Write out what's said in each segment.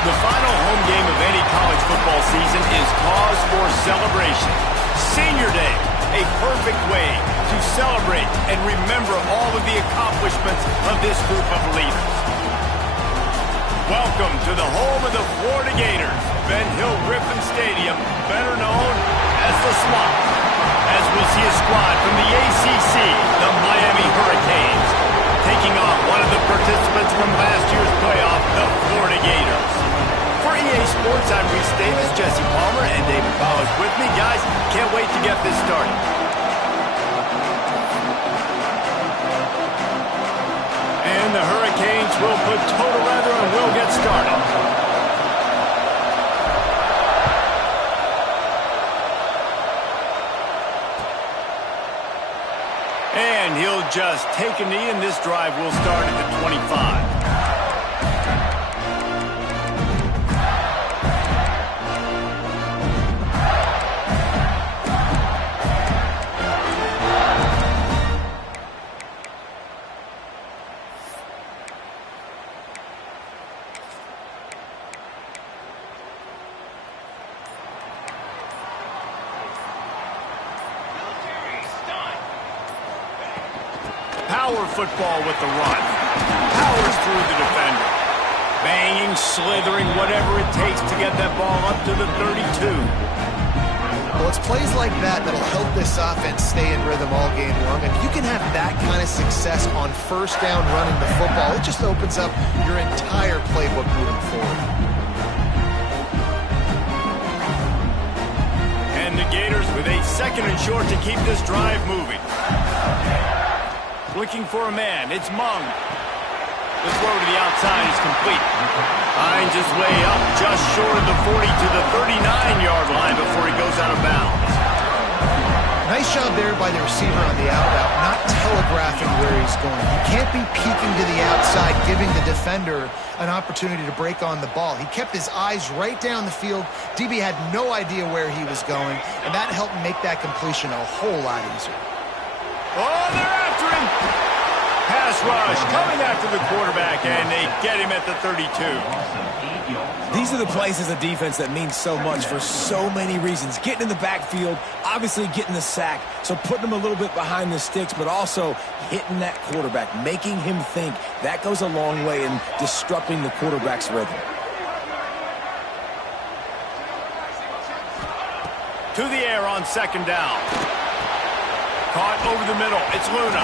The final home game of any college football season is cause for celebration. Senior Day, a perfect way to celebrate and remember all of the accomplishments of this group of leaders. Welcome to the home of the Florida Gators, Ben Hill Griffin Stadium, better known as the Swamp. As we'll see a squad from the ACC, the Miami Hurricanes, taking on one of the participants from last year's playoff, the Florida Gators. For EA Sports, I'm Reese Davis, Jesse Palmer, and David Powers with me. Guys, can't wait to get this started. And the Hurricanes will put total leather and will get started. And he'll just take a knee, and this drive will start at the 25. Power football with the run. Powers through the defender. Banging, slithering, whatever it takes to get that ball up to the 32. Well, it's plays like that that'll help this offense stay in rhythm all game long. If you can have that kind of success on first down running the football, it just opens up your entire playbook moving forward. And the Gators with 8 seconds and short to keep this drive moving. Looking for a man, it's Mung. The throw to the outside is complete. Finds his way up just short of the 40 to the 39-yard line before he goes out of bounds. Nice job there by the receiver on the out-route, not telegraphing where he's going. He can't be peeking to the outside, giving the defender an opportunity to break on the ball. He kept his eyes right down the field. DB had no idea where he was going, and that helped make that completion a whole lot easier. Oh, they're after him. Pass rush coming after the quarterback, and they get him at the 32. These are the plays as a defense that mean so much for so many reasons. Getting in the backfield, obviously getting the sack, so putting him a little bit behind the sticks, but also hitting that quarterback, making him think. That goes a long way in disrupting the quarterback's rhythm. To the air on second down. Caught over the middle. It's Luna.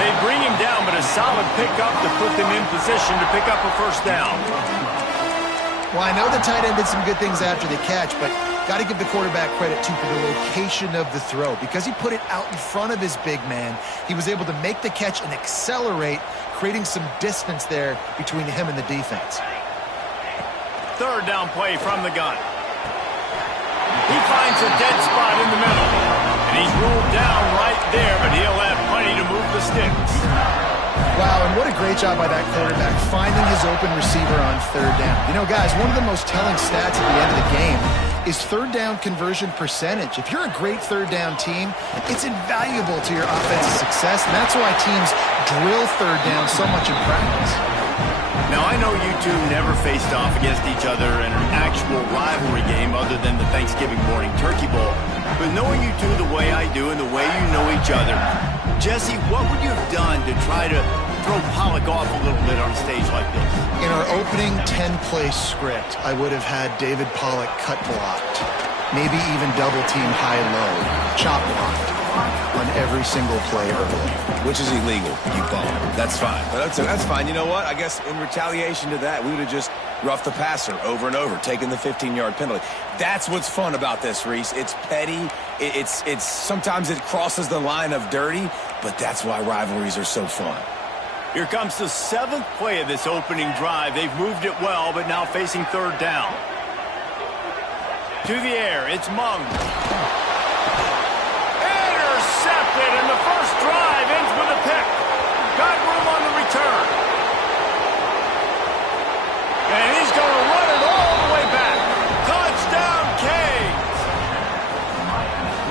They bring him down, but a solid pickup to put them in position to pick up a first down. Well, I know the tight end did some good things after the catch, but got to give the quarterback credit, too, for the location of the throw. Because he put it out in front of his big man, he was able to make the catch and accelerate, creating some distance there between him and the defense. Third down play from the gun. He finds a dead spot in the middle. And he's ruled down right there, but he'll have plenty to move the sticks. Wow, and what a great job by that quarterback, finding his open receiver on third down. You know, guys, one of the most telling stats at the end of the game is third down conversion percentage. If you're a great third down team, it's invaluable to your offensive success, and that's why teams drill third down so much in practice. Now, I know you two never faced off against each other in an actual rivalry game other than the Thanksgiving morning Turkey Bowl. But knowing you two the way I do and the way you know each other, Jesse, what would you have done to try to throw Pollock off a little bit on a stage like this? In our opening 10-play script, I would have had David Pollock cut blocked, maybe even double-team high-low, chop blocked on every single play early. Which is illegal, you bum. That's fine. But that's fine. You know what? I guess in retaliation to that, we would have just roughed the passer over and over, taking the 15-yard penalty. That's what's fun about this, Reese. It's petty. It's sometimes it crosses the line of dirty, but that's why rivalries are so fun. Here comes the 7th play of this opening drive. They've moved it well, but now facing third down. To the air, it's Mung. Intercepted, and the first drive ends with a pick. Got room on the return. And he's going to run it all the way back. Touchdown, Canes.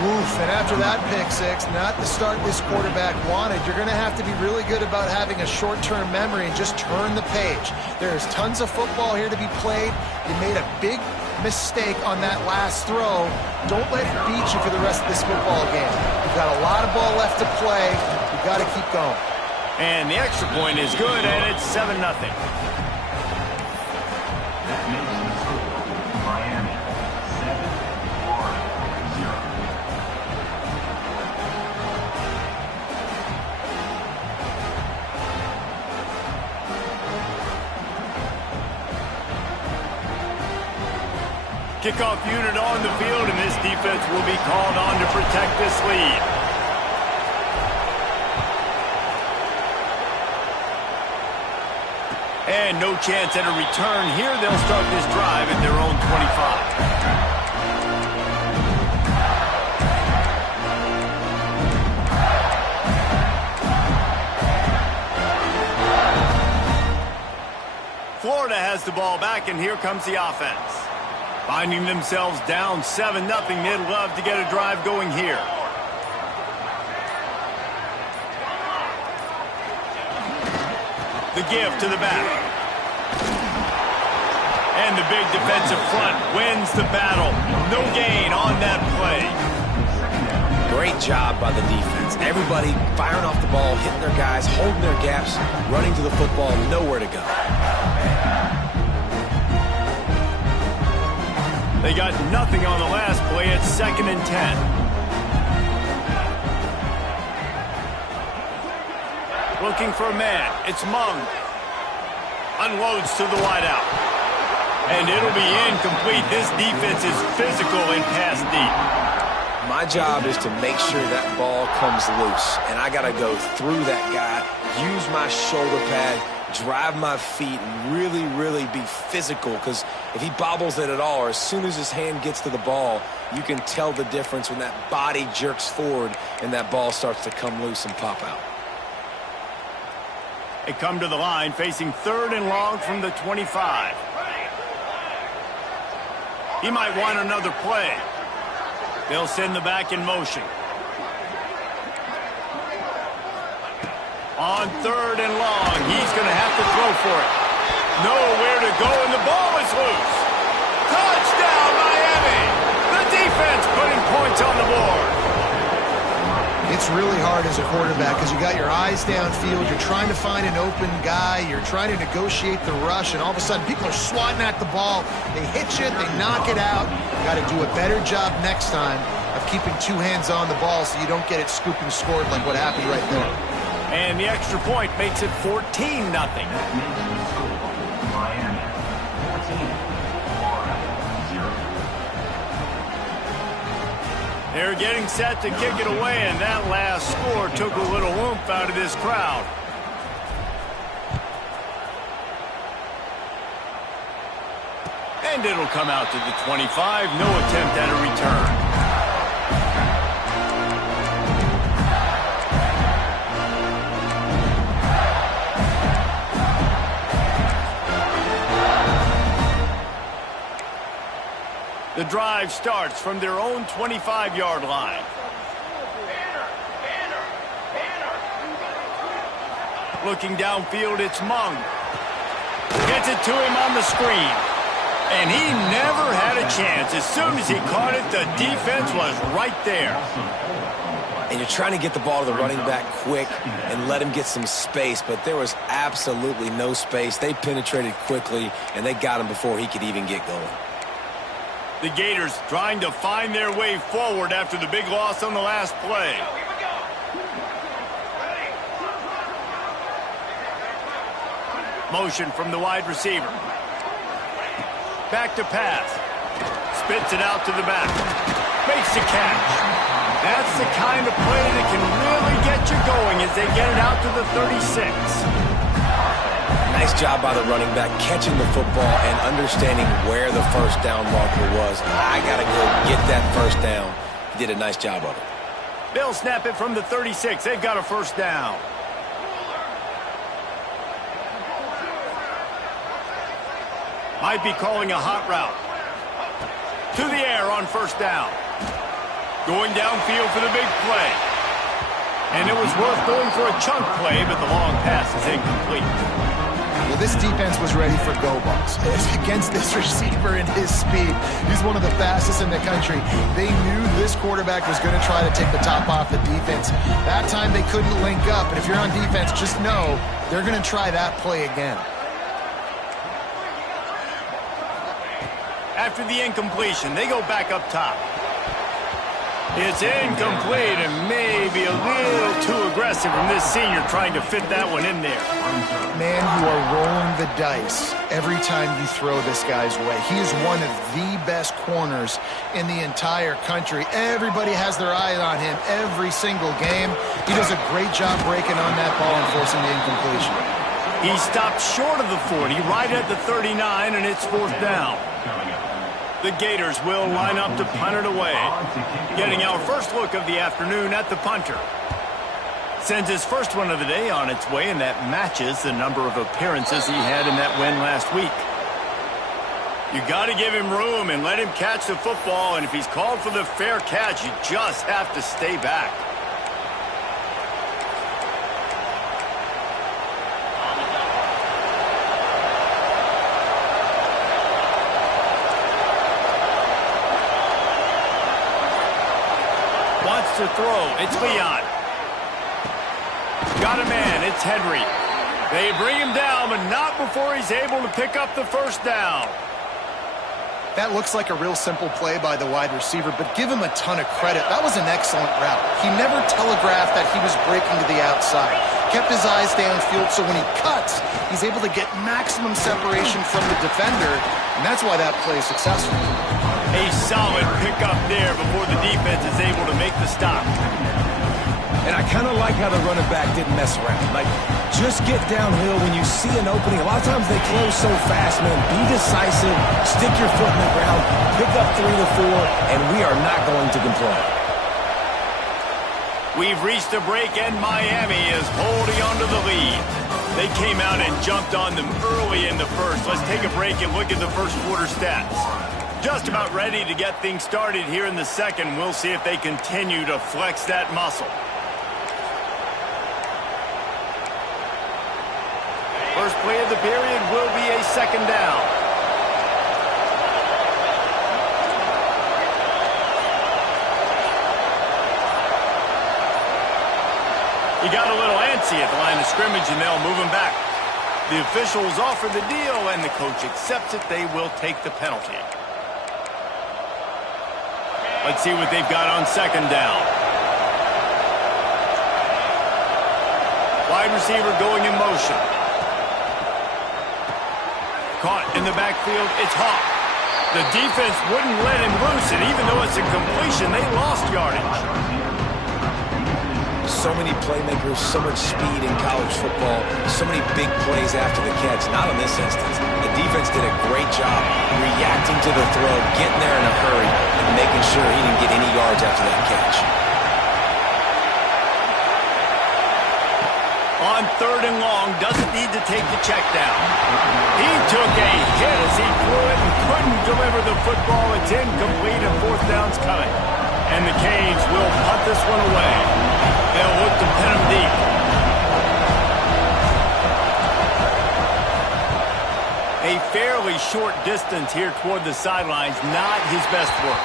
Oof. And after that pick six, not the start this quarterback wanted. You're going to have to be really good about having a short-term memory and just turn the page. There's tons of football here to be played. You made a big mistake on that last throw. Don't let it beat you for the rest of this football game. You've got a lot of ball left to play. You've got to keep going. And the extra point is good, and it's 7-0. Kickoff unit on the field, and this defense will be called on to protect this lead. And no chance at a return here. They'll start this drive at their own 25. Florida has the ball back, and here comes the offense. Finding themselves down 7-0, they'd love to get a drive going here. The give to the back. And the big defensive front wins the battle. No gain on that play. Great job by the defense. Everybody firing off the ball, hitting their guys, holding their gaps, running to the football, nowhere to go. They got nothing on the last play. It's 2nd and 10. Looking for a man. It's Mung. Unloads to the wideout. And it'll be incomplete. This defense is physical and pass deep. My job is to make sure that ball comes loose. And I got to go through that guy, use my shoulder pad, drive my feet, and really be physical, because if he bobbles it at all, or as soon as his hand gets to the ball, you can tell the difference when that body jerks forward and that ball starts to come loose and pop out. They come to the line facing 3rd and long from the 25. He might want another play. They'll send the back in motion. On 3rd and long, he's going to have to throw for it. Nowhere to go, and the ball is loose. Touchdown, Miami! The defense putting points on the board. It's really hard as a quarterback because you got your eyes downfield. You're trying to find an open guy. You're trying to negotiate the rush, and all of a sudden people are swatting at the ball. They hit you, they knock it out. Got to do a better job next time of keeping 2 hands on the ball so you don't get it scooped and scored like what happened right there. And the extra point makes it 14-0. They're getting set to kick it away, and that last score took a little oomph out of this crowd. And it'll come out to the 25. No attempt at a return. The drive starts from their own 25-yard line. Looking downfield, it's Mung. Gets it to him on the screen. And he never had a chance. As soon as he caught it, the defense was right there. And you're trying to get the ball to the running back quick and let him get some space, but there was absolutely no space. They penetrated quickly, and they got him before he could even get going. The Gators trying to find their way forward after the big loss on the last play. Motion from the wide receiver. Back to pass. Spits it out to the back. Makes the catch. That's the kind of play that can really get you going as they get it out to the 36. Nice job by the running back catching the football and understanding where the first down marker was. I got to go get that first down. He did a nice job of it. They'll snap it from the 36. They've got a first down. Might be calling a hot route. To the air on first down. Going downfield for the big play. And it was worth going for a chunk play, but the long pass is incomplete. Well, this defense was ready for go balls. Against this receiver and his speed, he's one of the fastest in the country. They knew this quarterback was going to try to take the top off the defense. That time they couldn't link up, and if you're on defense, just know they're going to try that play again. After the incompletion, they go back up top. It's incomplete and maybe a little too aggressive from this senior trying to fit that one in there. Man, you are rolling the dice every time you throw this guy's way. He is one of the best corners in the entire country. Everybody has their eye on him every single game. He does a great job breaking on that ball and forcing the incompletion. He stopped short of the 40, right at the 39, and it's 4th down. The Gators will line up to punt it away. Getting our first look of the afternoon at the punter. Sends his first one of the day on its way, and that matches the number of appearances he had in that win last week. You got to give him room and let him catch the football, and if he's called for the fair catch, you just have to stay back. Wants to throw. It's Leon. Got a man. It's Henry. They bring him down, but not before he's able to pick up the first down. That looks like a real simple play by the wide receiver, but give him a ton of credit. That was an excellent route. He never telegraphed that he was breaking to the outside. Kept his eyes downfield, so when he cuts, he's able to get maximum separation from the defender, and that's why that play is successful. A solid pickup there before the defense is able to make the stop. And I kind of like how the running back didn't mess around. Like, just get downhill when you see an opening. A lot of times they close so fast, man. Be decisive, stick your foot in the ground, pick up 3 to 4, and we are not going to complain. We've reached a break, and Miami is holding on to the lead. They came out and jumped on them early in the first. Let's take a break and look at the first quarter stats. Just about ready to get things started here in the second. We'll see if they continue to flex that muscle. First play of the period will be a 2nd down. He got a little antsy at the line of scrimmage, and they'll move him back. The officials offer the deal, and the coach accepts it. They will take the penalty. Let's see what they've got on 2nd down. Wide receiver going in motion. Caught in the backfield, it's Hawk. The defense wouldn't let him loose, and even though it's a completion, they lost yardage. So many playmakers, so much speed in college football, so many big plays after the catch. Not in this instance. The defense did a great job reacting to the throw, getting there in a hurry, and making sure he didn't get any yards after that catch. On 3rd and long, doesn't need to take the check down. He took a hit as he threw it and couldn't deliver the football. It's incomplete, and 4th down's coming. And the Canes will punt this one away. They'll look to pin him deep. A fairly short distance here toward the sidelines, not his best work.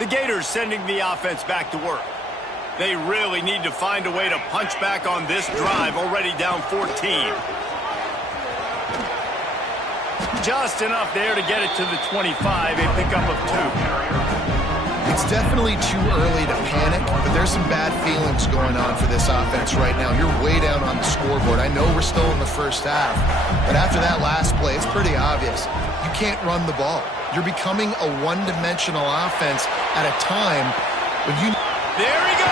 The Gators sending the offense back to work. They really need to find a way to punch back on this drive, already down 14. Just enough there to get it to the 25, a pickup of 2. It's definitely too early to panic, but there's some bad feelings going on for this offense right now. You're way down on the scoreboard. I know we're still in the first half, but after that last play, it's pretty obvious. You can't run the ball. You're becoming a one-dimensional offense at a time when you... There he goes!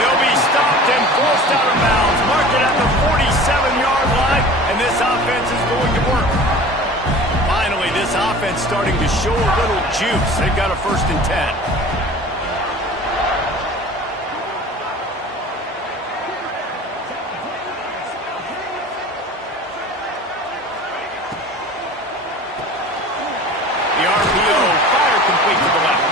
He'll be stopped and forced out of bounds. Mark it at the 47-yard line, and this offense is going to work. Finally, this offense starting to show a little juice. They've got a 1st and 10. The RPO, fire complete to the left.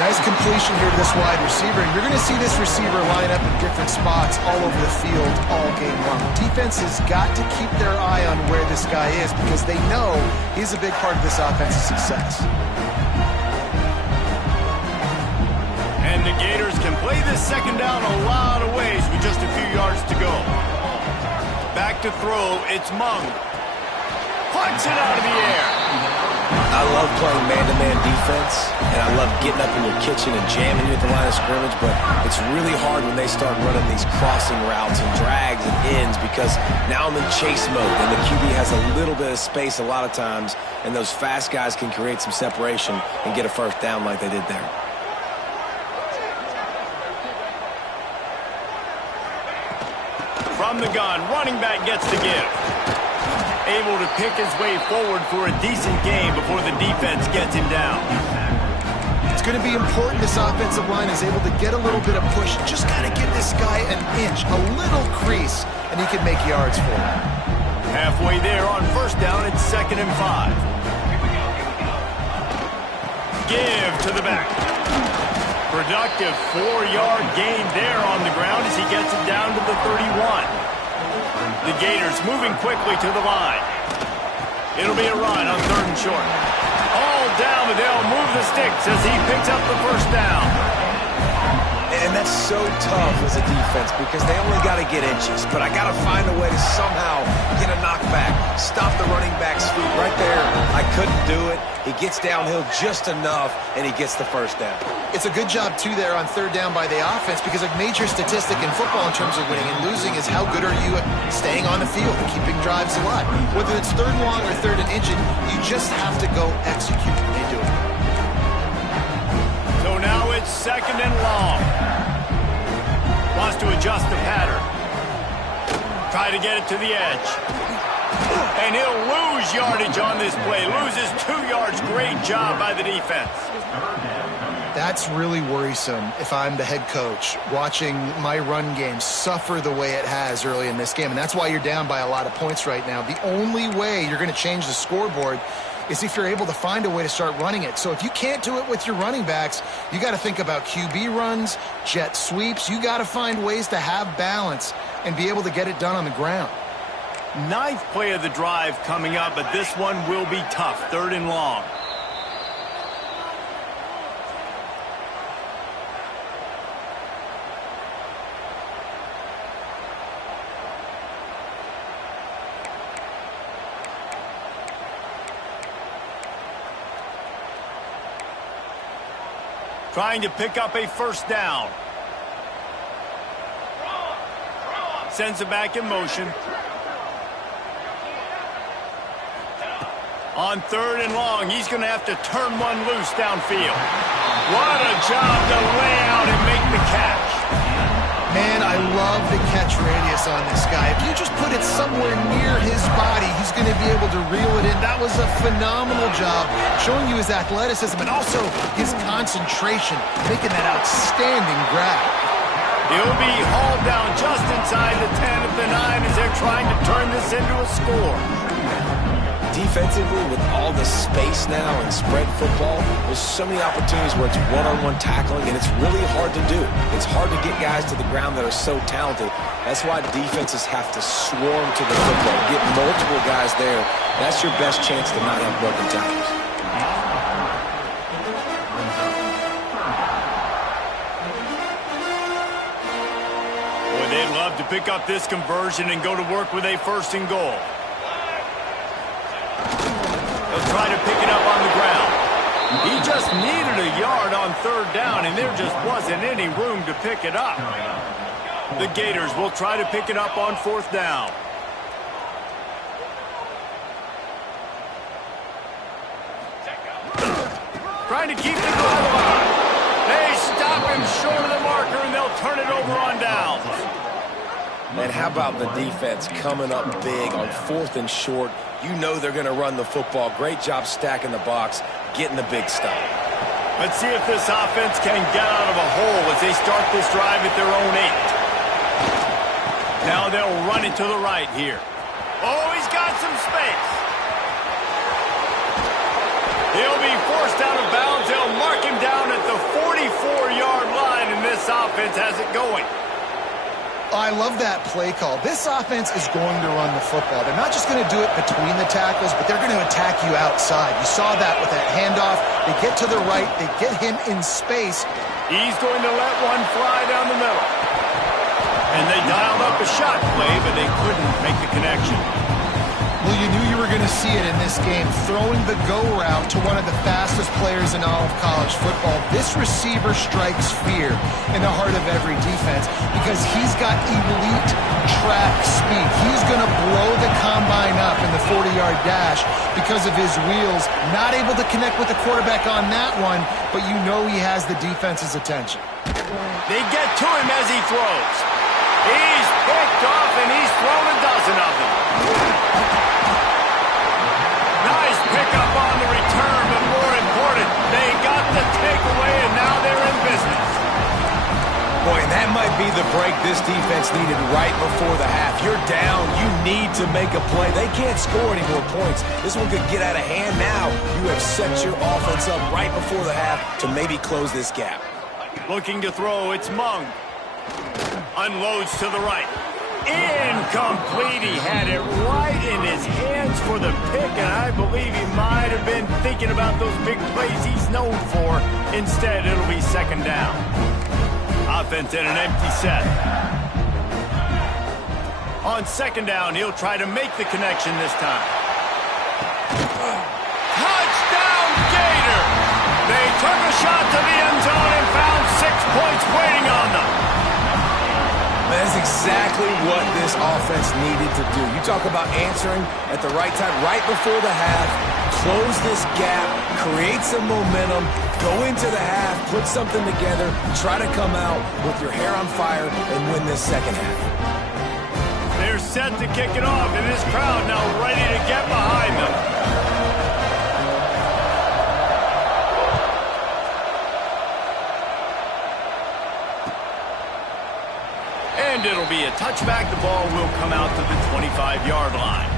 Nice completion here to this wide receiver. You're going to see this receiver line up in different spots all over the field all game long. Defense has got to keep their eye on where this guy is because they know he's a big part of this offense's success. And the Gators can play this second down a lot of ways with just a few yards to go. Back to throw, it's Mung. Plucks it out of the air. I love playing man-to-man defense, and I love getting up in your kitchen and jamming you at the line of scrimmage, but it's really hard when they start running these crossing routes and drags and ends because now I'm in chase mode, and the QB has a little bit of space a lot of times, and those fast guys can create some separation and get a first down like they did there. From the gun, running back gets the give. Able to pick his way forward for a decent game before the defense gets him down. It's going to be important this offensive line is able to get a little bit of push. Just got to give this guy an inch, a little crease, and he can make yards for him. Halfway there on first down, it's 2nd and 5. Give to the back. Productive 4-yard gain there on the ground as he gets it down to the 31. The Gators moving quickly to the line. It'll be a run on 3rd and short. All down, but they'll move the sticks as he picks up the first down. And that's so tough as a defense because they only got to get inches. But I got to find a way to somehow get a knockback, stop the running back's feet right there. I couldn't do it. He gets downhill just enough, and he gets the first down. It's a good job, too, there on 3rd down by the offense because a major statistic in football in terms of winning and losing is how good are you at staying on the field and keeping drives alive. Whether it's 3rd and long or 3rd and inches, you just have to go execute, and they do it. So now it's 2nd and long. Wants to adjust the pattern. Try to get it to the edge. And he'll lose yardage on this play. Loses 2 yards. Great job by the defense. That's really worrisome if I'm the head coach watching my run game suffer the way it has early in this game. And that's why you're down by a lot of points right now. The only way you're going to change the scoreboard is if you're able to find a way to start running it. So if you can't do it with your running backs, you got to think about QB runs, jet sweeps. You got to find ways to have balance and be able to get it done on the ground. 9th play of the drive coming up, but this one will be tough. 3rd and long. Trying to pick up a first down. Sends it back in motion. On 3rd and long, he's going to have to turn one loose downfield. What a job to lay out and make the catch. Man, I love the catch radius on this guy. If you just put it somewhere near his body, he's going to be able to reel it in. That was a phenomenal job, showing you his athleticism and also his concentration, making that outstanding grab. He'll be hauled down just inside the 10 at the 9 as they're trying to turn this into a score. Defensively, with all the space now and spread football, there's so many opportunities where it's one-on-one tackling, and it's really hard to do. It's hard to get guys to the ground that are so talented. That's why defenses have to swarm to the football, get multiple guys there. That's your best chance to not have broken tackles. Boy, they'd love to pick up this conversion and go to work with a 1st and goal. Try to pick it up on the ground. He just needed a yard on 3rd down, and there just wasn't any room to pick it up. The Gators will try to pick it up on 4th down. Trying to keep the drive alive. They stop him short of the marker, and they'll turn it over on downs. And how about the defense coming up big on 4th and short? You know they're going to run the football. Great job stacking the box, getting the big stop. Let's see if this offense can get out of a hole as they start this drive at their own 8. Now they'll run it to the right here. Oh, he's got some space. He'll be forced out of bounds. They'll mark him down at the 44-yard line, and this offense has it going. I love that play call. This offense is going to run the football. They're not just going to do it between the tackles, but they're going to attack you outside. You saw that with that handoff. They get to the right. They get him in space. He's going to let one fly down the middle. And they dialed up a shot play, but they couldn't make the connection. Well, you knew you were going to see it in this game, throwing the go route to one of the fastest players in all of college football. This receiver strikes fear in the heart of every defense because he's got elite track speed. He's going to blow the combine up in the 40-yard dash because of his wheels. Not able to connect with the quarterback on that one, but you know he has the defense's attention. They get to him as he throws. He's picked off, and he's thrown a dozen of them. Nice pickup on the return, but more important, they got the takeaway, and now they're in business. Boy, and that might be the break this defense needed right before the half. You're down. You need to make a play. They can't score any more points. This one could get out of hand now. You have set your offense up right before the half to maybe close this gap. Looking to throw, it's Mung. Unloads to the right. Incomplete. He had it right in his hands for the pick, and I believe he might have been thinking about those big plays he's known for. Instead, it'll be second down. Offense in an empty set. On second down, he'll try to make the connection this time. Touchdown, Gator! They took a shot to the end zone and found 6 points waiting on them. That's exactly what this offense needed to do. You talk about answering at the right time, right before the half, close this gap, create some momentum, go into the half, put something together, try to come out with your hair on fire and win this second half. They're set to kick it off, and this crowd now ready to get behind them. And it'll be a touchback. The ball will come out to the 25-yard line.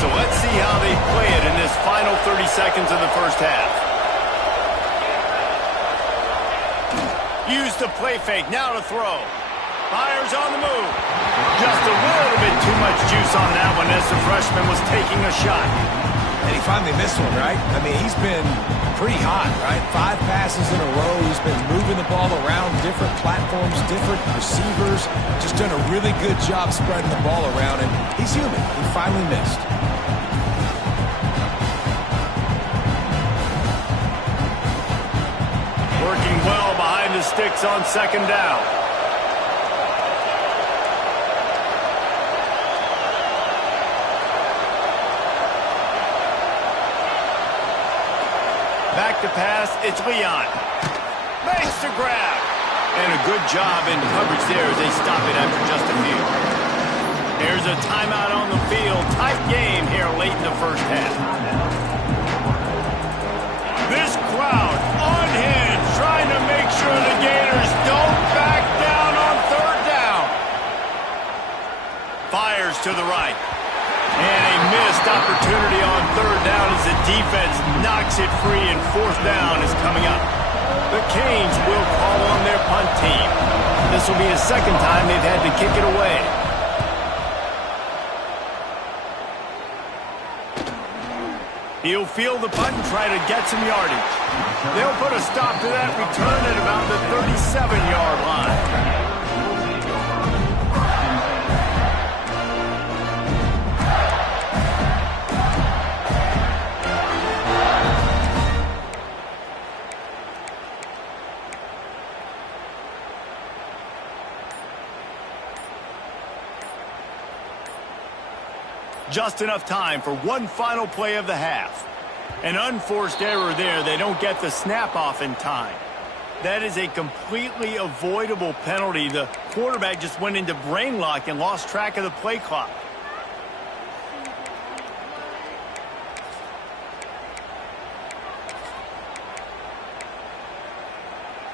So let's see how they play it in this final 30 seconds of the first half. Use the play fake. Now to throw. Fires on the move. Just a little bit too much juice on that one as the freshman was taking a shot. And he finally missed one, right? I mean, he's been pretty hot, right? 5 passes in a row. He's been moving the ball around different platforms, different receivers. Just done a really good job spreading the ball around, and he's human. He finally missed. Working well behind the sticks on second down. Back to pass, it's Leon. Makes the grab. And a good job in coverage there as they stop it after just a few. There's a timeout on the field. Tight game here late in the first half. This crowd unhinged, trying to make sure the Gators don't back down on third down. Fires to the right. And a missed opportunity on third down as the defense knocks it free, and fourth down is coming up. The Canes will call on their punt team. This will be the second time they've had to kick it away. He'll field the punt and try to get some yardage. They'll put a stop to that return at about the 37-yard line. Just enough time for one final play of the half. An unforced error there. They don't get the snap off in time. That is a completely avoidable penalty. The quarterback just went into brain lock and lost track of the play clock.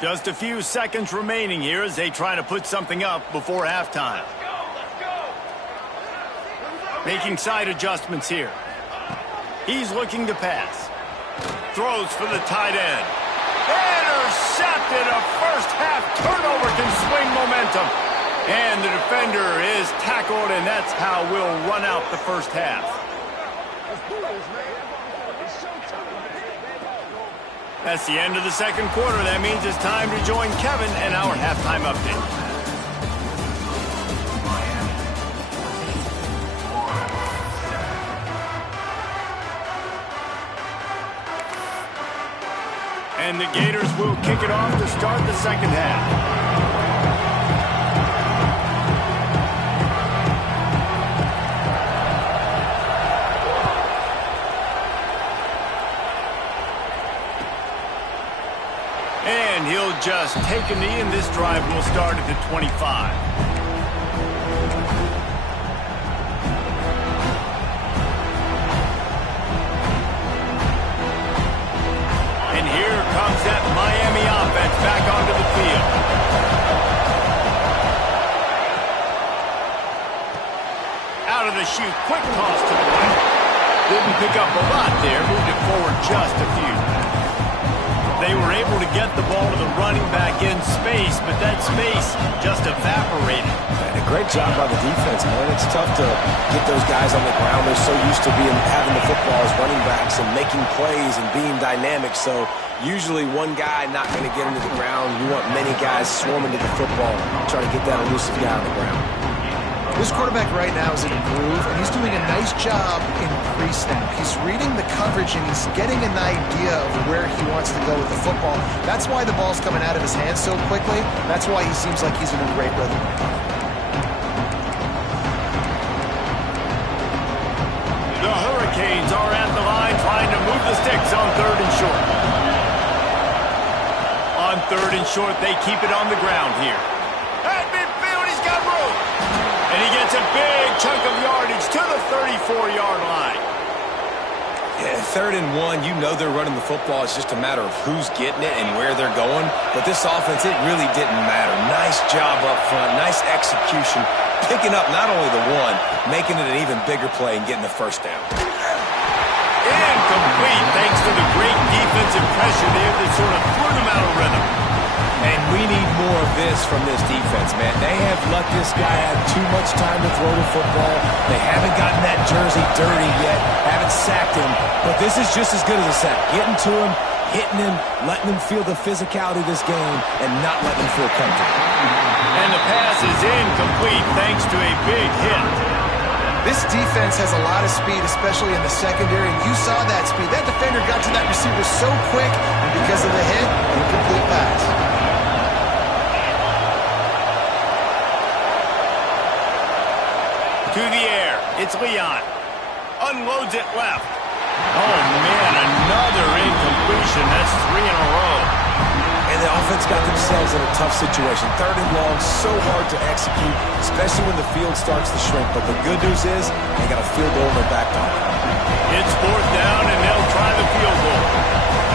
Just a few seconds remaining here as they try to put something up before halftime. Making side adjustments here. He's looking to pass. Throws for the tight end. Intercepted. A first-half turnover can swing momentum. And the defender is tackled, and that's how we'll run out the first half. That's the end of the second quarter. That means it's time to join Kevin and our halftime update. And the Gators will kick it off to start the second half. And he'll just take a knee, and this drive will start at the 25. And here comes that Miami offense back onto the field. Out of the chute, quick toss to the right. Didn't pick up a lot there, moved it forward just a few. They were able to get the ball to the running back in space, but that space just evaporated. And a great job by the defense, man. It's tough to get those guys on the ground. They're so used to having the football as running backs and making plays and being dynamic. So usually one guy not going to get into the ground. You want many guys swarming to the football, trying to get that elusive guy on the ground. This quarterback right now is in a groove, and he's doing a nice job in pre-snap. He's reading the coverage, and he's getting an idea of where he wants to go with the football. That's why the ball's coming out of his hands so quickly. That's why he seems like he's in a great rhythm. The Hurricanes are at the line trying to move the sticks on 3rd and short. On 3rd and short, they keep it on the ground here. At midfield, he's got room. And he gets a big chunk of yardage to the 34-yard line. Yeah, 3rd and 1, you know they're running the football. It's just a matter of who's getting it and where they're going. But this offense, it really didn't matter. Nice job up front, nice execution. Picking up not only the one, making it an even bigger play and getting the first down. Incomplete thanks to the great defensive pressure there that sort of threw them out of rhythm. And we need more of this from this defense, man. They have let this guy have too much time to throw the football. They haven't gotten that jersey dirty yet, haven't sacked him. But this is just as good as a sack. Getting to him, hitting him, letting him feel the physicality of this game, and not letting him feel comfortable. And the pass is incomplete thanks to a big hit. This defense has a lot of speed, especially in the secondary, and you saw that speed. That defender got to that receiver so quick, and because of the hit, incomplete pass. To the air, it's Leon. Unloads it left. Oh, man, another incompletion. That's 3 in a row. And the offense got themselves in a tough situation. 3rd and long, so hard to execute, especially when the field starts to shrink. But the good news is they got a field goal in their back pocket. It's 4th down, and they'll try the field goal.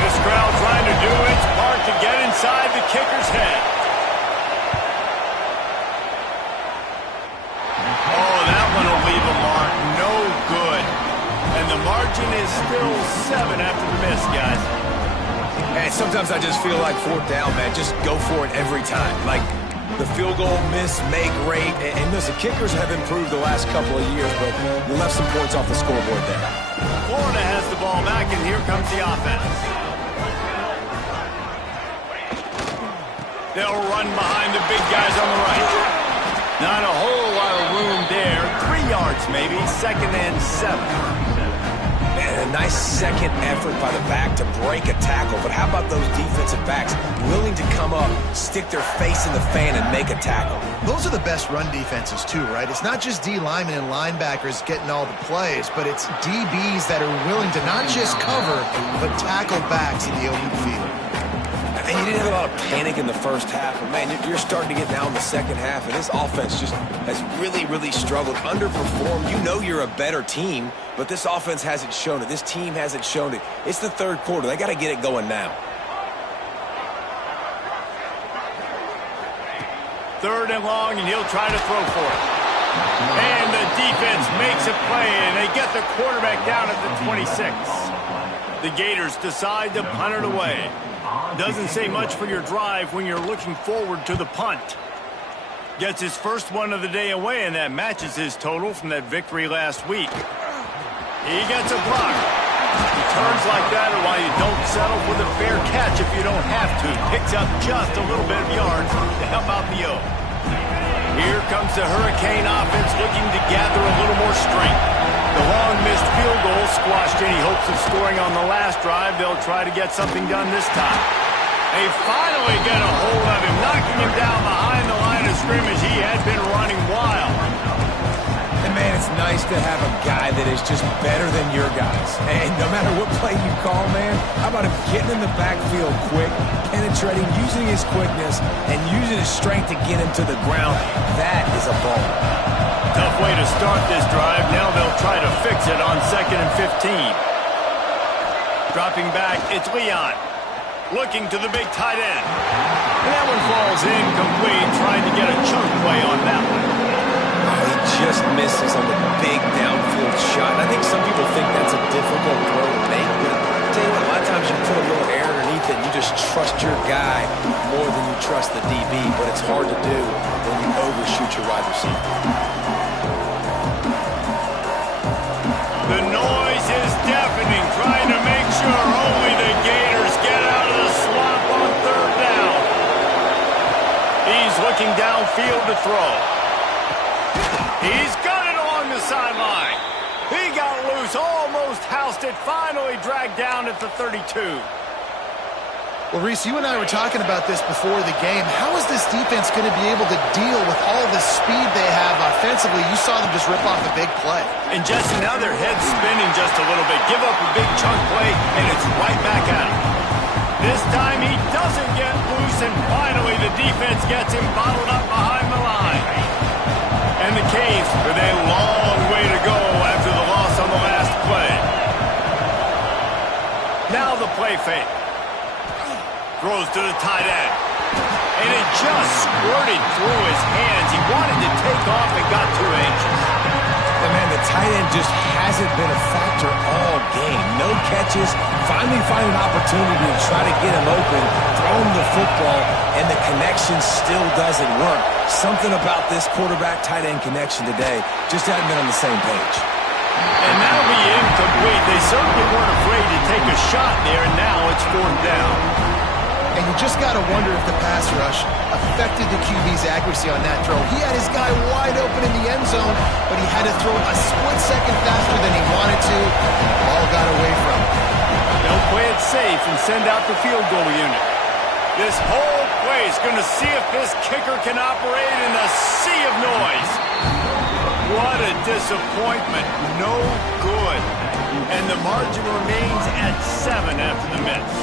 This crowd trying to do its part to get inside the kicker's head. Oh, that one will leave a mark. No good. And the margin is still 7 after the miss, guys. And sometimes I just feel like 4th down, man. Just go for it every time. Like the field goal miss, make rate. And listen, kickers have improved the last couple of years, but you left some points off the scoreboard there. Florida has the ball back, and here comes the offense. They'll run behind the big guys on the right. Not a whole lot of room there. 3 yards maybe. 2nd and 7. And a nice second effort by the back to break a tackle. But how about those defensive backs willing to come up, stick their face in the fan, and make a tackle? Those are the best run defenses, too, right? It's not just D linemen and linebackers getting all the plays, but it's DBs that are willing to not just cover, but tackle backs in the open field. And you didn't have a lot of panic in the first half, but man, you're starting to get down in the second half, and this offense just has really, really struggled, underperformed. You know you're a better team, but this offense hasn't shown it. This team hasn't shown it. It's the 3rd quarter. They got to get it going now. 3rd and long, and he'll try to throw for it. And the defense makes a play, and they get the quarterback down at the 26. The Gators decide to punt it away. Doesn't say much for your drive when you're looking forward to the punt. Gets his first one of the day away, and that matches his total from that victory last week. He gets a block. Returns like that are why you don't settle for the fair catch if you don't have to. Picks up just a little bit of yards to help out the O. Here comes the Hurricane offense looking to gather a little more strength. The long missed field goal squashed any hopes of scoring on the last drive. They'll try to get something done this time. They finally get a hold of him, knocking him down behind the line of scrimmage. He had been running wild. And, man, it's nice to have a guy that is just better than your guys. And no matter what play you call, man, how about him getting in the backfield quick, penetrating, using his quickness, and using his strength to get him to the ground? That is a ball. Tough way to start this drive. Now they'll try to fix it on 2nd and 15. Dropping back, it's Leon. Looking to the big tight end. And that one falls incomplete, trying to get a chunk play on that one. He just misses on the big downfield shot. I think some people think that's a difficult throw to make, but I'll tell you what, a lot of times you put a little air underneath it and you just trust your guy more than you trust the DB, but it's hard to do when you overshoot your wide receiver. The noise is deafening, trying to make sure only the Gators get out of the swamp on 3rd down. He's looking downfield to throw. He's got it along the sideline. He got loose, almost housed it, finally dragged down at the 32. Well, Reese, you and I were talking about this before the game. How is this defense going to be able to deal with all the speed they have offensively? You saw them just rip off the big play. And Jesse, now their head's spinning just a little bit. Give up a big chunk play, and it's right back at him. This time he doesn't get loose, and finally the defense gets him bottled up behind the line. And the Canes with a long way to go after the loss on the last play. Now the play fake. Throws to the tight end. And it just squirted through his hands. He wanted to take off and got too anxious. And, man, the tight end just hasn't been a factor all game. No catches. Finally find an opportunity to try to get him open, throw him the football, and the connection still doesn't work. Something about this quarterback-tight end connection today just hasn't been on the same page. And that'll be incomplete. They certainly weren't afraid to take a shot there, and now it's 4th down. And you just got to wonder if the pass rush affected the QB's accuracy on that throw. He had his guy wide open in the end zone, but he had to throw it a split second faster than he wanted to. The ball got away from him. They'll play it safe and send out the field goal unit. This whole play is going to see if this kicker can operate in a sea of noise. What a disappointment. No good. And the margin remains at 7 after the miss.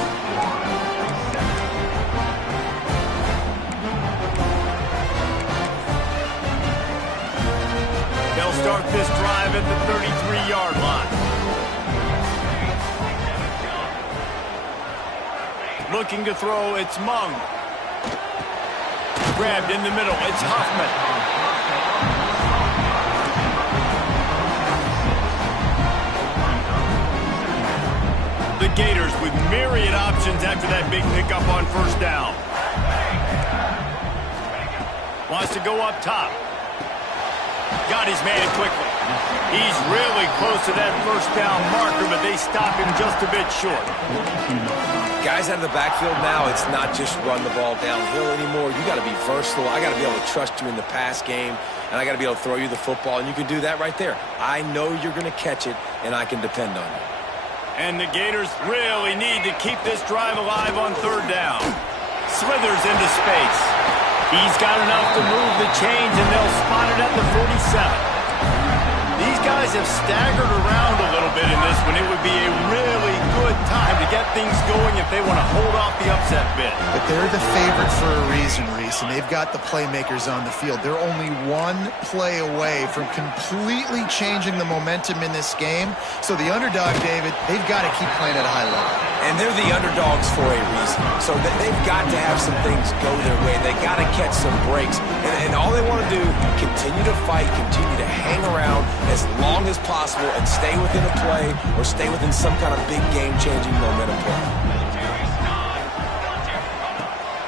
They'll start this drive at the 33-yard line. Looking to throw, it's Mung. Grabbed in the middle, it's Huffman. The Gators with myriad options after that big pickup on 1st down. Wants to go up top. Got his man quickly. He's really close to that 1st down marker, but they stop him just a bit short. Guys out of the backfield now, it's not just run the ball downhill anymore. You got to be versatile. I got to be able to trust you in the pass game, and I got to be able to throw you the football, and you can do that right there. I know you're going to catch it, and I can depend on you. And the Gators really need to keep this drive alive on 3rd down. Slithers into space. He's got enough to move the chains, and they'll spot it at the 47. These guys have staggered around a little bit in this one. It would be a really good time to get things going if they want to hold off the upset bid. The they're the favorite for a reason, Reese, and they've got the playmakers on the field. They're only one play away from completely changing the momentum in this game. So the underdog, David, they've got to keep playing at a high level. And they're the underdogs for a reason. So they've got to have some things go their way. They got to catch some breaks. And all they want to do, continue to fight, continue to hang around as long as possible and stay within a play or stay within some kind of big game-changing momentum play.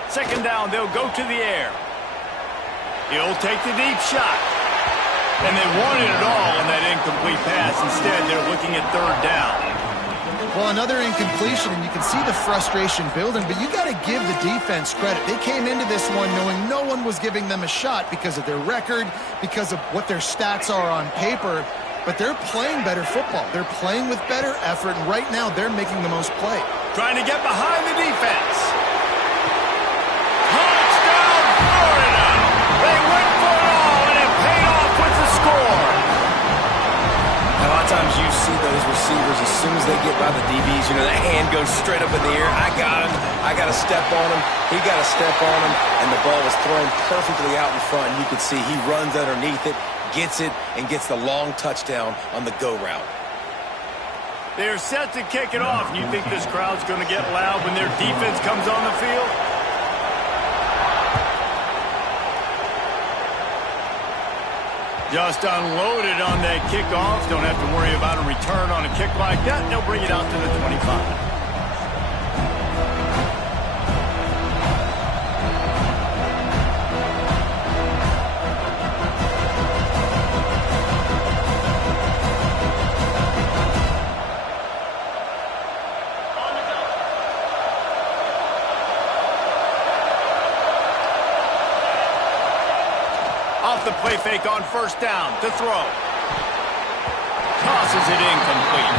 Second down, they'll go to the air. He'll take the deep shot. And they wanted it all on that incomplete pass. Instead, they're looking at third down. Well, another incompletion, and you can see the frustration building, but you got to give the defense credit. They came into this one knowing no one was giving them a shot because of their record, because of what their stats are on paper, but they're playing better football. They're playing with better effort, and right now they're making the most play. Trying to get behind the defense. Touchdown, Florida! They went for it all, and it paid off with the score. A lot of times you see those receivers, as soon as they get by the DBs, you know, that hand goes straight up in the air. I got him. I got to step on him. He got to step on him. And the ball was thrown perfectly out in front. You can see he runs underneath it, gets it, and gets the long touchdown on the go route. They're set to kick it off. You think this crowd's going to get loud when their defense comes on the field? Just unloaded on that kickoff. Don't have to worry about a return on a kick like that. They'll bring it out to the 25. Off the play fake on first down to throw. Tosses it incomplete.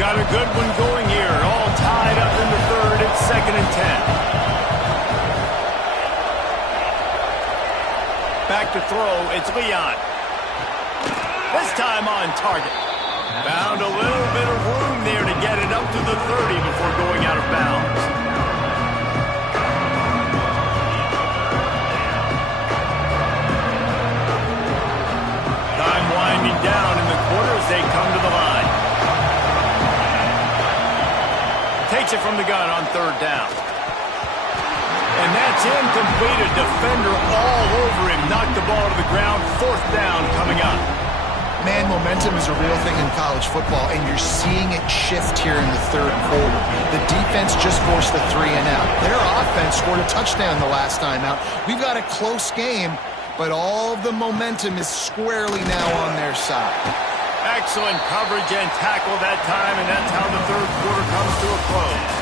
Got a good one going here. All tied up in the third. It's 2nd and 10. Back to throw, it's Leon. This time on target. Found a little bit of room there to get it up to the 30 before going out of bounds. Time winding down in the quarter as they come to the line. Takes it from the gun on third down. And that's incomplete. A defender all over him. Knocked the ball to the ground. 4th down coming up. Man, momentum is a real thing in college football, and you're seeing it shift here in the third quarter. The defense just forced the 3 and out. Their offense scored a touchdown the last time out. We've got a close game, but all of the momentum is squarely now on their side. Excellent coverage and tackle that time, and that's how the third quarter comes to a close.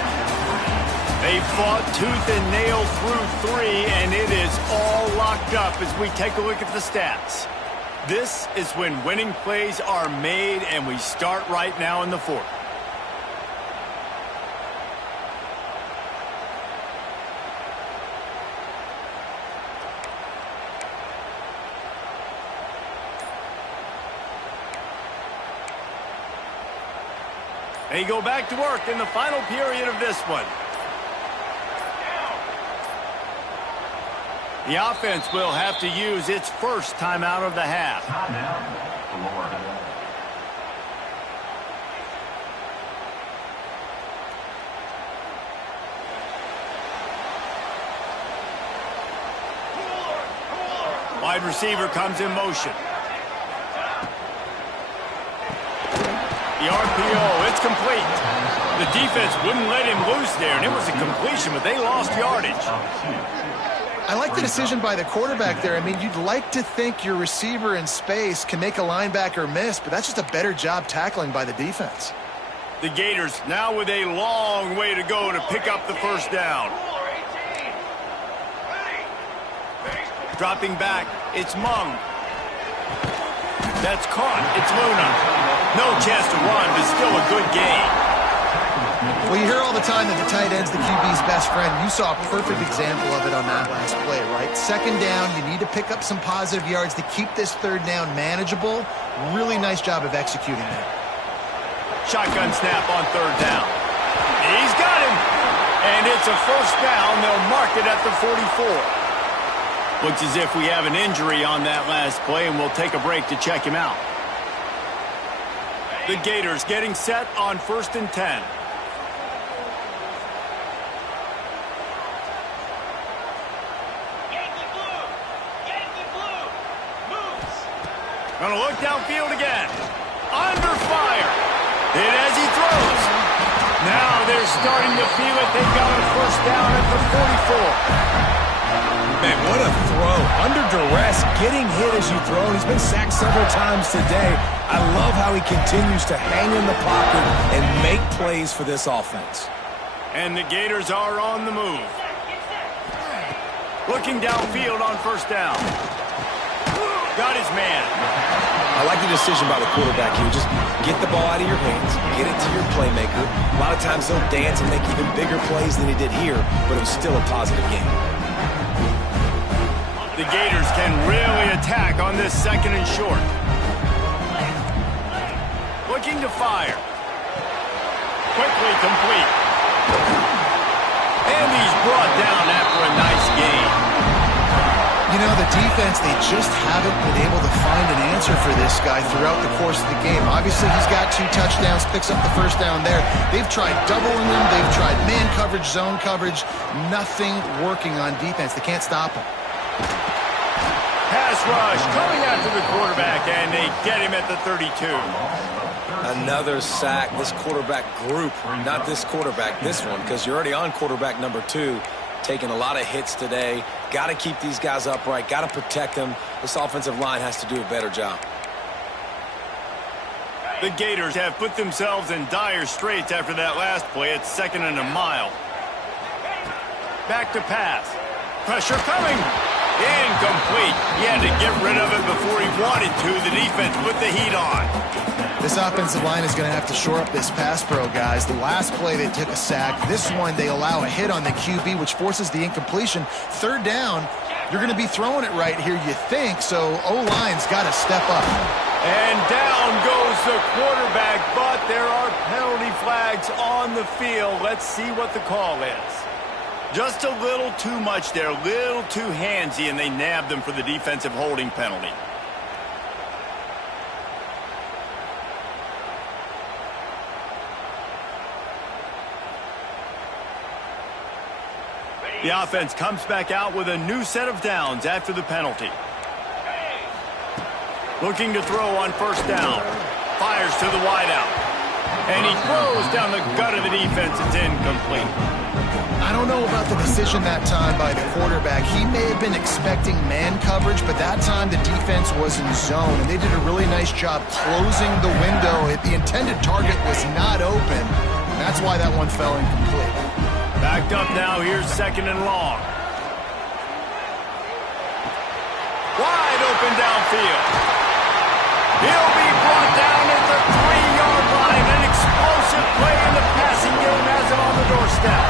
They fought tooth and nail through 3, and it is all locked up as we take a look at the stats. This is when winning plays are made, and we start right now in the 4th. They go back to work in the final period of this one. The offense will have to use its first timeout of the half. Wide receiver comes in motion. The RPO, it's complete. The defense wouldn't let him loose there, and it was a completion, but they lost yardage. I like the decision by the quarterback there. I mean, you'd like to think your receiver in space can make a linebacker miss, but that's just a better job tackling by the defense. The Gators now with a long way to go to pick up the first down. Dropping back, it's Mung. That's caught, it's Luna. No chance to run, but still a good gain. Well, you hear all the time that the tight end's the QB's best friend. You saw a perfect example of it on that last play, right? Second down, you need to pick up some positive yards to keep this third down manageable. Really nice job of executing that. Shotgun snap on third down. He's got him. And it's a first down. They'll mark it at the 44. Looks as if we have an injury on that last play, and we'll take a break to check him out. The Gators getting set on 1st and 10. Gonna look downfield again. Under fire. Hit as he throws. Now they're starting to feel it. They've got a first down at the 44. Man, what a throw. Under duress, getting hit as you throw. He's been sacked several times today. I love how he continues to hang in the pocket and make plays for this offense. And the Gators are on the move. Looking downfield on first down. Got his man. I like the decision by the quarterback here. Just get the ball out of your hands, get it to your playmaker. A lot of times they'll dance and make even bigger plays than he did here, but it was still a positive game. The Gators can really attack on this second and short. Looking to fire. Quickly complete. And he's brought down after a nice game. You know, the defense, they just haven't been able to find an answer for this guy throughout the course of the game. Obviously, he's got 2 touchdowns, picks up the first down there. They've tried doubling him. They've tried man coverage, zone coverage. Nothing working on defense. They can't stop him. Pass rush coming after the quarterback, and they get him at the 32. Another sack. This quarterback group, not this quarterback, this one, because you're already on quarterback number 2. Taking a lot of hits today. Got to keep these guys upright. Got to protect them. This offensive line has to do a better job. The Gators have put themselves in dire straits after that last play. It's 2nd and a mile. Back to pass. Pressure coming. Incomplete. He had to get rid of it before he wanted to. The defense put the heat on. This offensive line is going to have to shore up this pass pro, guys. The last play, they took a sack. This one, they allow a hit on the QB, which forces the incompletion. Third down, you're going to be throwing it right here, you think, so O-line's got to step up. And down goes the quarterback, but there are penalty flags on the field. Let's see what the call is. Just a little too much there, a little too handsy, and they nabbed them for the defensive holding penalty. The offense comes back out with a new set of downs after the penalty. Looking to throw on first down. Fires to the wideout. And he throws down the gut of the defense. It's incomplete. I don't know about the decision that time by the quarterback. He may have been expecting man coverage, but that time the defense was in zone, and they did a really nice job closing the window. The intended target was not open. That's why that one fell incomplete. Backed up now. Here's 2nd and long. Wide open downfield. He'll be brought down at the 3-yard line. An explosive play in the passing game has it on the doorstep.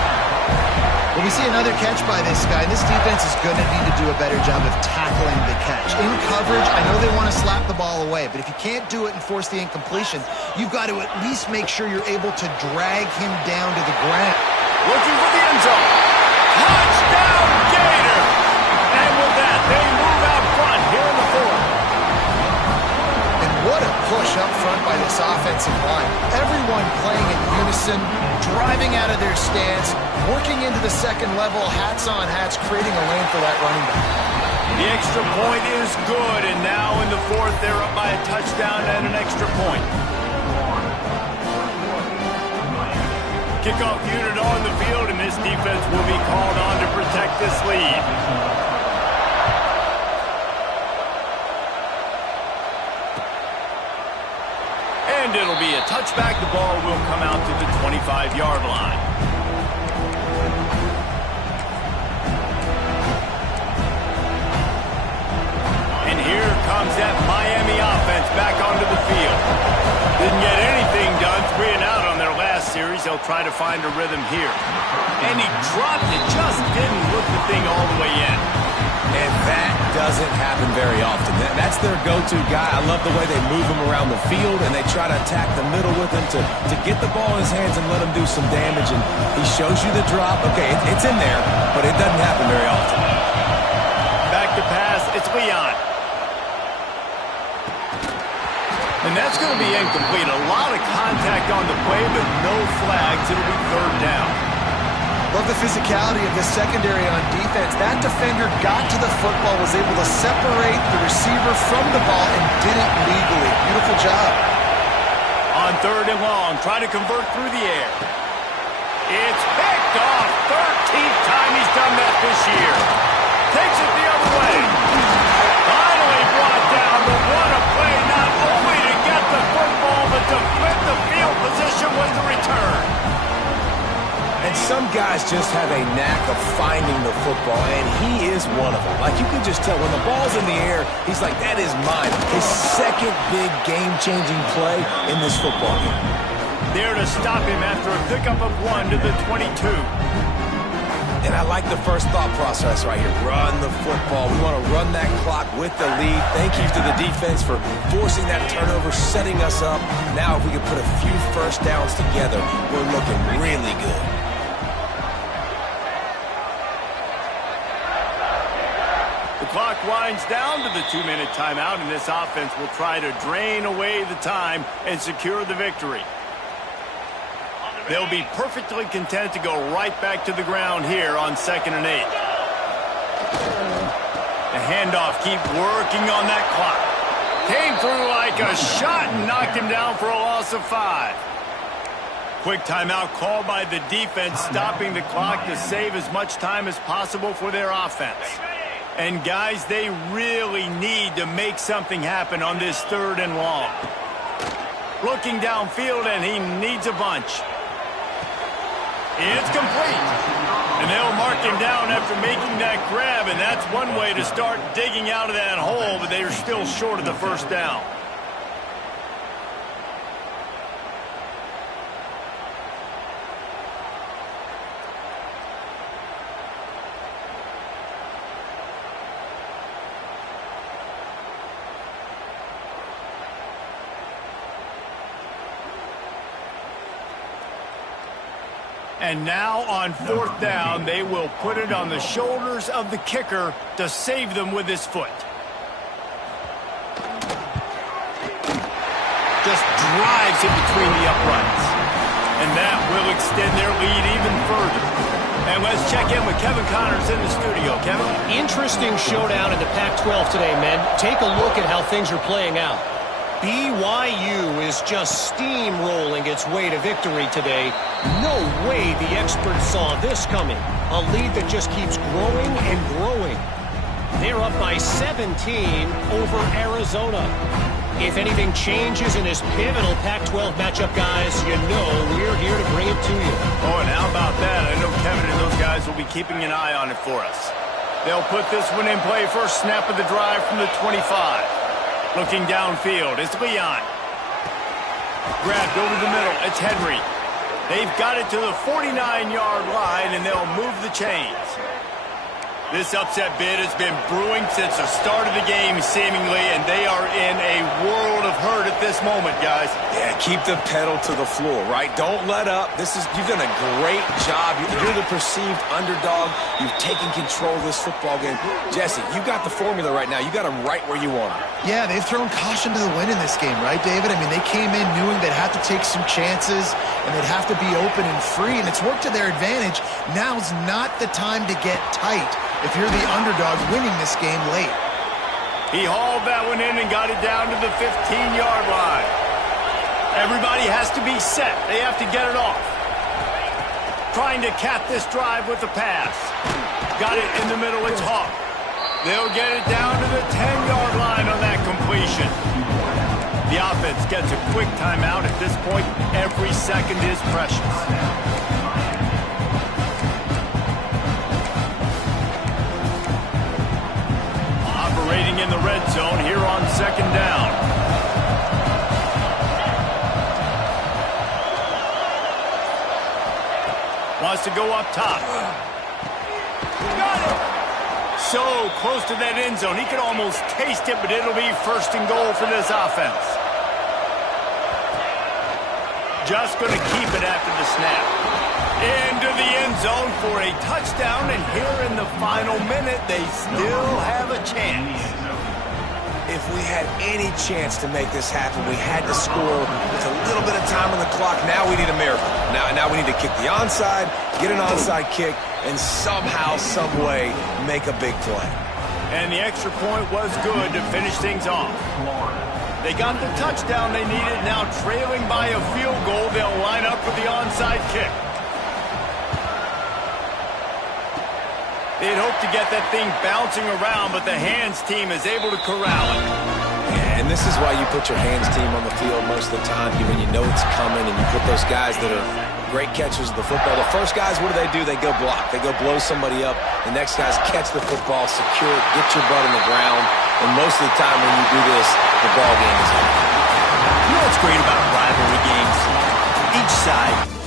Well, we see another catch by this guy. This defense is going to need to do a better job of tackling the catch. In coverage, I know they want to slap the ball away, but if you can't do it and force the incompletion, you've got to at least make sure you're able to drag him down to the ground. Looking for the end zone. Touchdown, Gator! And with that, they move out front here in the 4th. And what a push up front by this offensive line. Everyone playing in unison, driving out of their stance, working into the second level, hats on hats, creating a lane for that running back. The extra point is good, and now in the 4th, they're up by a touchdown and an extra point. Kickoff unit on the field, and this defense will be called on to protect this lead. And it'll be a touchback. The ball will come out to the 25-yard line. And here comes that Miami offense back onto the field. Didn't get anything done, 3 and out on their last last series, he'll try to find a rhythm here. And he dropped it, just didn't look the thing all the way in. And that doesn't happen very often. That's their go-to guy. I love the way they move him around the field, and they try to attack the middle with him to get the ball in his hands and let him do some damage. And he shows you the drop. Okay, it's in there, but it doesn't happen very often. Back to pass, it's Leon. And that's going to be incomplete. A lot of contact on the play, but no flags. It'll be third down. Love the physicality of the secondary on defense. That defender got to the football, was able to separate the receiver from the ball, and did it legally. Beautiful job. On third and long, try to convert through the air. It's picked off. 13th time he's done that this year. Takes it the other way. Finally brought down, but what a play, not only to get the football, but to flip the field position with the return. And some guys just have a knack of finding the football, and he is one of them. Like, you can just tell when the ball's in the air, he's like, that is mine. His second big game-changing play in this football game. There to stop him after a pickup of 1 to the 22. And I like the first thought process right here. Run the football. We want to run that clock with the lead. Thank you to the defense for forcing that turnover, setting us up. Now if we can put a few first downs together, we're looking really good. The clock winds down to the 2-minute timeout, and this offense will try to drain away the time and secure the victory. They'll be perfectly content to go right back to the ground here on 2nd and 8. The handoff, keep working on that clock. Came through like a shot and knocked him down for a loss of 5. Quick timeout called by the defense, stopping the clock to save as much time as possible for their offense. And guys, they really need to make something happen on this 3rd and long. Looking downfield, and he needs a bunch. It's complete. And they'll mark him down after making that grab, and that's one way to start digging out of that hole, but they're still short of the first down. And now on 4th down, they will put it on the shoulders of the kicker to save them with his foot. Just drives it between the uprights. And that will extend their lead even further. And let's check in with Kevin Connors in the studio. Kevin? Interesting showdown in the Pac-12 today, men. Take a look at how things are playing out. BYU is just steamrolling its way to victory today. No way the experts saw this coming. A lead that just keeps growing and growing. They're up by 17 over Arizona. If anything changes in this pivotal Pac-12 matchup, guys, you know we're here to bring it to you. Oh, and how about that? I know Kevin and those guys will be keeping an eye on it for us. They'll put this one in play. First snap of the drive from the 25. Looking downfield, it's Leon. Grabbed over the middle, it's Henry. They've got it to the 49-yard line, and they'll move the chains. This upset bid has been brewing since the start of the game, seemingly, and they are in a world of hurt at this moment, guys. Yeah, keep the pedal to the floor, right? Don't let up. You've done a great job. You're the perceived underdog. You've taken control of this football game. Jesse, you got the formula right now. You got them right where you want them. Yeah, they've thrown caution to the wind in this game, right, David? I mean, they came in knowing they'd have to take some chances, and they'd have to be open and free, and it's worked to their advantage. Now's not the time to get tight if you're the underdog winning this game late. He hauled that one in and got it down to the 15-yard line. Everybody has to be set. They have to get it off. Trying to cap this drive with the pass. Got it in the middle. It's Hawk. They'll get it down to the 10-yard line on that completion. The offense gets a quick timeout. At this point, every second is precious. Operating in the red zone here on 2nd down. Wants to go up top. Got it. So close to that end zone. He could almost taste it, but it'll be first and goal for this offense. Just going to keep it after the snap. Into the end zone for a touchdown, and here in the final minute, they still have a chance. If we had any chance to make this happen, we had to score with a little bit of time on the clock. Now we need a miracle. Now we need to kick the onside, get an onside kick, and somehow, some way, make a big play. And the extra point was good to finish things off. They got the touchdown they needed. Now trailing by a field goal, they'll line up for the onside kick. They'd hoped to get that thing bouncing around, but the hands team is able to corral it. Yeah, and this is why you put your hands team on the field most of the time, when you know it's coming, and you put those guys that are great catchers of the football. The first guys, what do? They go block. They go blow somebody up. The next guys catch the football, secure it, get your butt on the ground. And most of the time when you do this, the ball game is over. You know what's great about rivalry games? Each side